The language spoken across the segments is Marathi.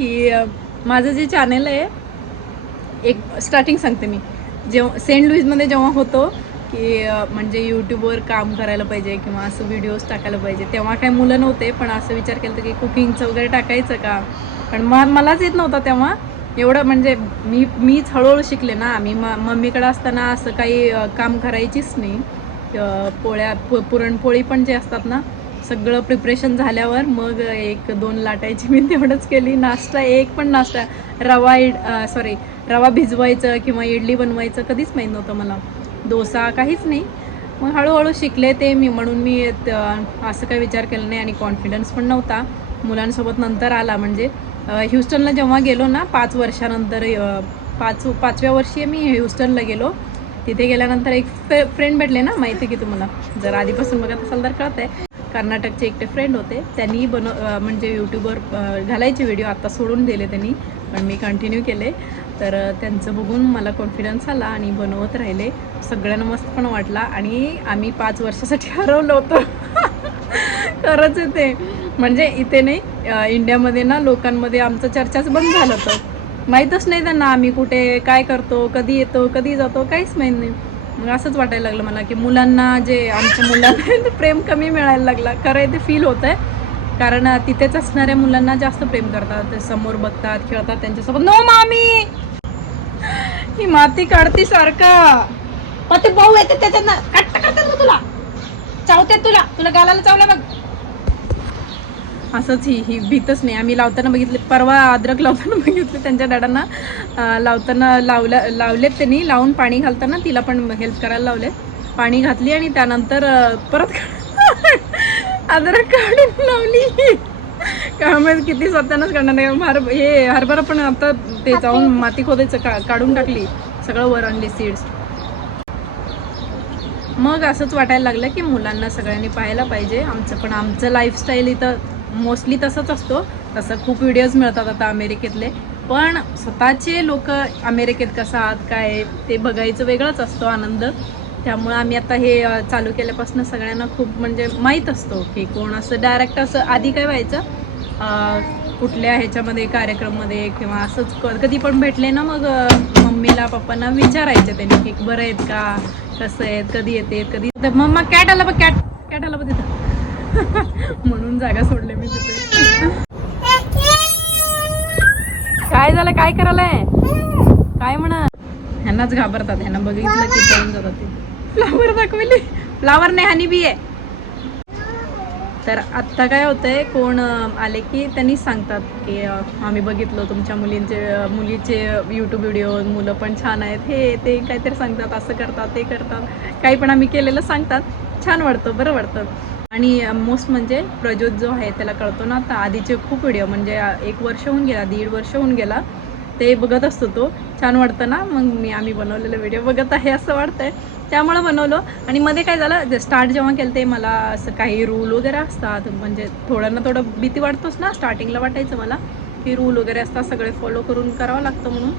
की माझं जे चॅनल आहे एक स्टार्टिंग सांगते मी. जेव्हा सेंट लुईजमध्ये जेव्हा होतो की म्हणजे यूट्यूबवर काम करायला पाहिजे किंवा असं व्हिडिओज टाकायला पाहिजे तेव्हा काही मुलं नव्हते पण असं विचार केला होता की कुकिंगचं वगैरे टाकायचं का? पण मग मलाच येत नव्हतं तेव्हा. एवढं म्हणजे मी मीच हळूहळू शिकले ना. मी म मम्मीकडं असताना असं काही काम करायचीच नाही. पोळ्या पु पुरणपोळी पण जे असतात ना सगळं प्रिपरेशन झाल्यावर मग एक दोन लाटायची मी तेवढंच केली. नाश्ता एक पण नाश्ता. रवा इड सॉरी रवा भिजवायचं किंवा इडली बनवायचं कधीच माहीत नव्हतं मला. डोसा काहीच नाही. मग हळूहळू शिकले ते मी म्हणून मी असं काही विचार केला नाही आणि कॉन्फिडन्स पण नव्हता. मुलांसोबत नंतर आला म्हणजे ह्युस्टनला जेव्हा गेलो ना पाच वर्षानंतर पाच पाचव्या वर्षी मी ह्युस्टनला गेलो. तिथे गेल्यानंतर एक फ्रे फ्रेंड भेटले ना माहिती आहे की तुम्हाला? जर आधीपासून बघत असाल तर कळत आहे कर्नाटकचे एकटे फ्रेंड होते. त्यांनी बनव म्हणजे यूट्यूबवर घालायचे व्हिडिओ आत्ता सोडून दिले त्यांनी पण मी कंटिन्यू केले. तर त्यांचं बघून मला कॉन्फिडन्स आला आणि बनवत राहिले. सगळ्यांना मस्त पण वाटला आणि आम्ही पाच वर्षासाठी हरवलं होतं. खरंच ते. म्हणजे इथे नाही इंडियामध्ये ना लोकांमध्ये आमचं चर्चाच बंद झालं होतं. माहीतच नाही त्यांना आम्ही कुठे काय करतो कधी येतो कधी जातो काहीच माहीत नाही. मग असंच वाटायला लागलं मला की मुलांना जे आमच्या मुलांना प्रेम कमी मिळायला लागला खरं ते फील होत आहे कारण तिथेच असणाऱ्या मुलांना जास्त प्रेम करतात. ते समोर बघतात खेळतात त्यांच्यासोबत. नो मामी! ही माती काढती सारखा. मग ते भाऊ येते त्याच्यात कट्ट ना तुला. चावते तुला. तुला गालाला चावलं बघ. असंच ही ही भीतच नाही. आम्ही लावताना बघितले परवा अद्रक लावताना बघितले. त्यांच्या डॅडांना लावताना लावल्या लावलेत त्यांनी. लावून पाणी घालताना तिला पण हेल्प करायला लावले पाणी घातली आणि त्यानंतर परत अद्रक काढून लावली. काय माहीत किती सत्यानच करणार नाही. हर हे हरभरा पण आता ते जाऊन माती खोदायचं का काढून टाकली. सगळं वर आणली सीड्स मग असंच वाटायला लागलं की मुलांना सगळ्यांनी पाहायला पाहिजे. आमचं पण आमचं लाईफस्टाईल इथं मोस्टली तसंच असतो. तसं खूप व्हिडिओज मिळतात आता अमेरिकेतले. पण स्वतःचे लोक अमेरिकेत कसं आहात काय ते बघायचं वेगळंच असतो आनंद. त्यामुळे आम्ही आता हे चालू केल्यापासून सगळ्यांना खूप म्हणजे माहीत असतो की कोण असं डायरेक्ट असं आधी काय व्हायचं? कुठल्या ह्याच्यामध्ये कार्यक्रममध्ये किंवा असंच कधी पण भेटले ना मग मम्मीला पप्पांना विचारायचं त्यांनी की बरं आहेत का? कसं आहेत? कधी येते कधी मग मम्मा कॅट आला बघ कॅट कॅट आला बघ तिथं. म्हणून जागा सोडले मी तिथे. काय झालं? काय करायलाय? काय म्हणा? ह्यांनाच घाबरतात. ह्यांना बघितलं की पळून जातात ते. फ्लावर दाखवले. फ्लावर नाही हानी बी आहे. तर आत्ता काय होतंय कोण आले की त्यांनी सांगतात की आम्ही बघितलं तुमच्या मुलींचे मुलीचे यूट्यूब व्हिडिओ मुलं पण छान आहेत. हे ते काहीतरी सांगतात असं करतात ते करतात. काही पण आम्ही केलेलं सांगतात. छान वाटतं बरं वाटतं. आणि मोस्ट म्हणजे प्रज्योत जो आहे त्याला कळतो ना आता आधीचे खूप व्हिडिओ म्हणजे एक वर्ष होऊन गेला दीड वर्ष होऊन गेला ते बघत असतो तो. छान वाटतं ना मग मी आम्ही बनवलेले व्हिडिओ बघत आहे असं वाटतंय. त्यामुळं बनवलं. आणि मध्ये काय झालं स्टार्ट जेव्हा केलं ते मला असं काही रूल वगैरे असतात म्हणजे थोडं ना थोडं भीती वाटतोच ना स्टार्टिंगला वाटायचं मला की रूल वगैरे असतात सगळे फॉलो करून करावं लागतं म्हणून.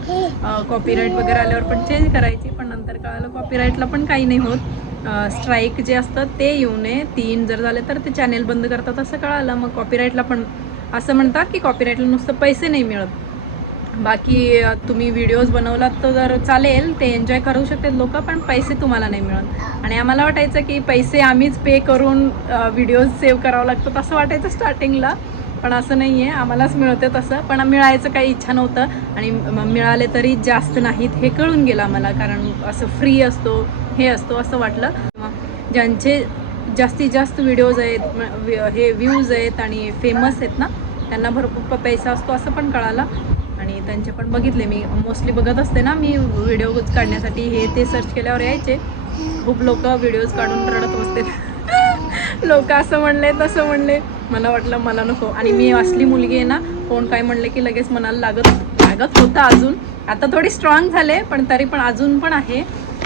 कॉपीराईट वगैरे आल्यावर पण चेंज करायची पण नंतर कळालं कॉपीराईटला पण काही नाही होत. स्ट्राईक जे असतं ते येऊ नये तीन जर झाले तर ते चॅनेल बंद करतात असं कळालं. मग कॉपीराईटला पण असं म्हणतात की कॉपीराईटला नुसतं पैसे नाही मिळत. बाकी तुम्ही व्हिडिओज बनवलात तर जर चालेल ते एन्जॉय करू शकतात लोक पण पैसे तुम्हाला नाही मिळत. आणि आम्हाला वाटायचं की पैसे आम्हीच पे करून व्हिडिओज सेव्ह करावं लागतात असं वाटायचं स्टार्टिंगला पण असं नाही आहे आम्हालाच मिळते तसं. पण मिळायचं काही इच्छा नव्हतं आणि मिळाले तरी जास्त नाहीत हे कळून गेलं आम्हाला. कारण असं फ्री असतो हे असतो असं वाटलं. ज्यांचे जास्तीत जास्त व्हिडिओज आहेत हे व्ह्यूज आहेत आणि फेमस आहेत ना त्यांना भरपूर पैसा असतो असं पण कळालं. आणि त्यांचे पण बघितले मी. मोस्टली बघत असते ना मी व्हिडिओ काढण्यासाठी. हे ते सर्च केल्यावर यायचे. खूप लोक व्हिडिओज काढून रडत बसते लोक असं म्हणले तसं म्हणले. मला वाटलं मला नको. आणि मी असली मुलगी आहे ना कोण काय म्हणले की लगेच मनाला लागत लागत होतं अजून. आता थोडी स्ट्रॉंग झाले पण तरी पण अजून पण आहे.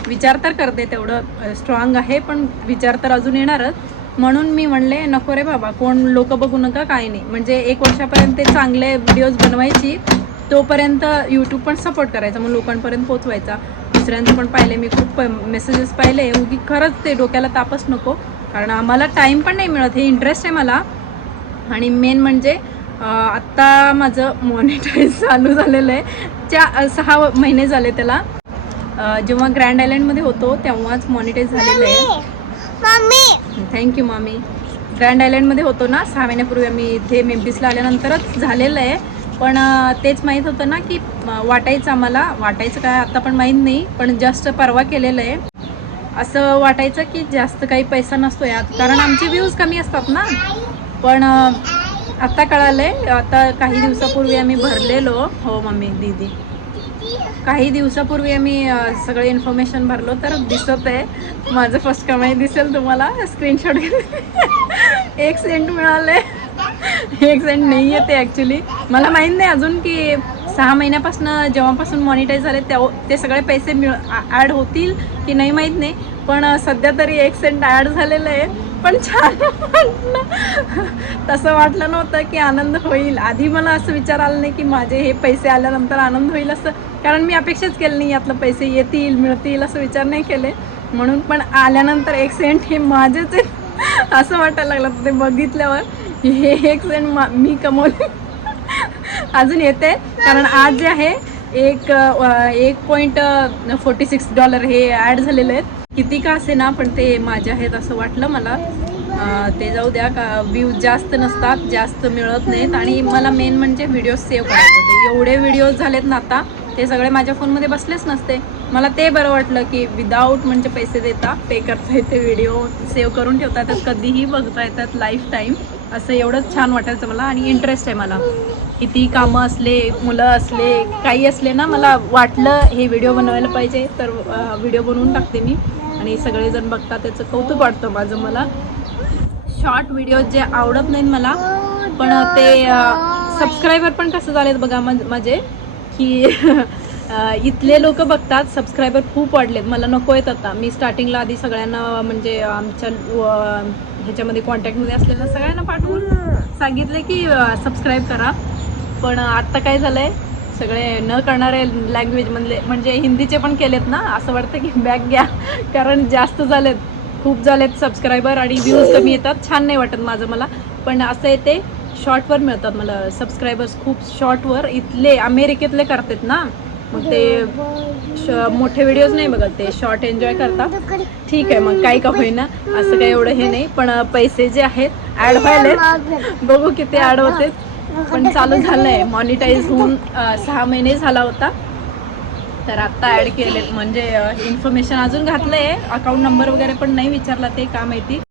विचार तर करते तेवढं स्ट्रॉंग आहे पण विचार तर अजून येणारच. म्हणून मी म्हणले नको रे बाबा कोण लोक बघू नका काही नाही. म्हणजे एक वर्षापर्यंत ते चांगले व्हिडिओज बनवायची. तोपर्यंत यूट्यूब पण सपोर्ट करायचा मग लोकांपर्यंत पोचवायचा दुसऱ्यांचं पण पाहिले मी खूप मेसेजेस पाहिले. उगी खरंच ते डोक्याला तापच नको. कारण आम्हाला टाईम पण नाही मिळत हे इंटरेस्ट आहे मला. आणि मेन म्हणजे आत्ता माझं मॉनिटाईज चालू झालेलं आहे. च्या सहा महिने झाले त्याला. जेव्हा ग्रँड आयलंडमध्ये होतो तेव्हाच मॉनिटाईज झालेलं आहे. थँक्यू मामी ग्रँड आयलंडमध्ये होतो ना सहा महिन्यापूर्वी आम्ही इथे मेम्पिसला आल्यानंतरच झालेलं आहे. पण तेच माहीत होतं ना की वाटायचं आम्हाला. वाटायचं काय आता पण माहीत नाही पण जस्ट परवा केलेलं आहे. असं वाटायचं की जास्त काही पैसा नसतो यात कारण आमचे व्ह्यूज कमी असतात ना. पण आत्ता कळालंय आता काही दिवसापूर्वी आम्ही भरलेलो. हो मम्मी दीदी. काही दिवसापूर्वी आम्ही सगळे इन्फॉर्मेशन भरलो तर दिसत आहे. माझं फर्स्ट कमाई दिसेल तुम्हाला. स्क्रीनशॉट एक सेंट मिळाले एक सेंट नाही आहे ते ॲक्च्युली मला माहीत नाही अजून की सहा महिन्यापासून जेव्हापासून मॉनिटाईज झाले तेव्हा ते सगळे पैसे मिळ ॲड होतील की नाही माहीत नाही. पण सध्या तरी एक सेंट ॲड झालेलं आहे. पण छान वाटलं. तसं वाटलं नव्हतं की आनंद होईल. आधी मला असं विचार आला नाही की माझे हे पैसे आल्यानंतर आनंद होईल असं. कारण मी अपेक्षाच केली नाही यातलं पैसे येतील मिळतील असं विचार नाही केले. म्हणून पण आल्यानंतर एक सेंट हे माझेच आहे असं वाटायला लागलं. ते बघितल्यावर हे एक सेंट मा मी कमवले. अजून येते. कारण आज जे आहे एक एक पॉईंट फोर्टी सिक्स डॉलर हे ॲड झालेले आहेत. किती का असे ना पण ते माझे आहेत असं वाटलं मला. ते जाऊ द्या का व्ह्यूज जास्त नसतात जास्त मिळत नाहीत. आणि मला मेन म्हणजे व्हिडिओ सेव्ह करायचे होते. एवढे व्हिडिओज झालेत ना आता ते सगळे माझ्या फोनमध्ये बसलेच नसते. मला ते बरं वाटलं की विदाऊट म्हणजे पैसे देता पे करता येते व्हिडिओ सेव्ह करून ठेवता येतात कधीही बघता येतात लाईफ टाईम असं एवढंच छान वाटायचं मला आणि इंटरेस्ट आहे मला. किती कामं असले मुलं असले काही असले ना मला वाटलं हे व्हिडिओ बनवायला पाहिजे तर व्हिडिओ बनवून टाकते मी. आणि सगळेजण बघतात त्याचं कौतुक वाटतं माझं मला. शॉर्ट व्हिडिओ जे आवडत नाहीत मला पण ते सबस्क्रायबर पण कसं झालेत बघा माझे. की इथले लोक बघतात सबस्क्रायबर खूप वाढलेत मला नको आहेत आता. मी स्टार्टिंगला आधी सगळ्यांना म्हणजे आमच्या ह्याच्यामध्ये कॉन्टॅक्टमध्ये असलेल्या सगळ्यांना पाठवून सांगितले की सबस्क्राईब करा. पण आत्ता काय झालंय? सगळे न करणारे लँग्वेजमधले म्हणजे हिंदीचे पण केलेत ना? असं वाटतं की बॅग घ्या. कारण जास्त झालेत. खूप झालेत सबस्क्रायबर आणि व्ह्यूज कमी येतात. छान नाही वाटत माझं मला. पण असं येते शॉर्टवर मिळतात. मला सबस्क्रायबर्स खूप शॉर्टवर इथले अमेरिकेतले करतात ना. मग ते मोठे व्हिडिओज नाही बघत ते शॉर्ट एन्जॉय करतात. ठीक आहे मग काही का होईना. असं काही एवढं हे नाही. पण पैसे जे आहेत ॲड व्हायलेत. बघू किती ॲड होते पण चालू झालंय. मॉनिटाईज होऊन सहा महिने झाला होता. तर आत्ता ॲड केले म्हणजे इन्फॉर्मेशन अजून घातलंय. अकाउंट नंबर वगैरे पण नाही विचारला ते का माहिती.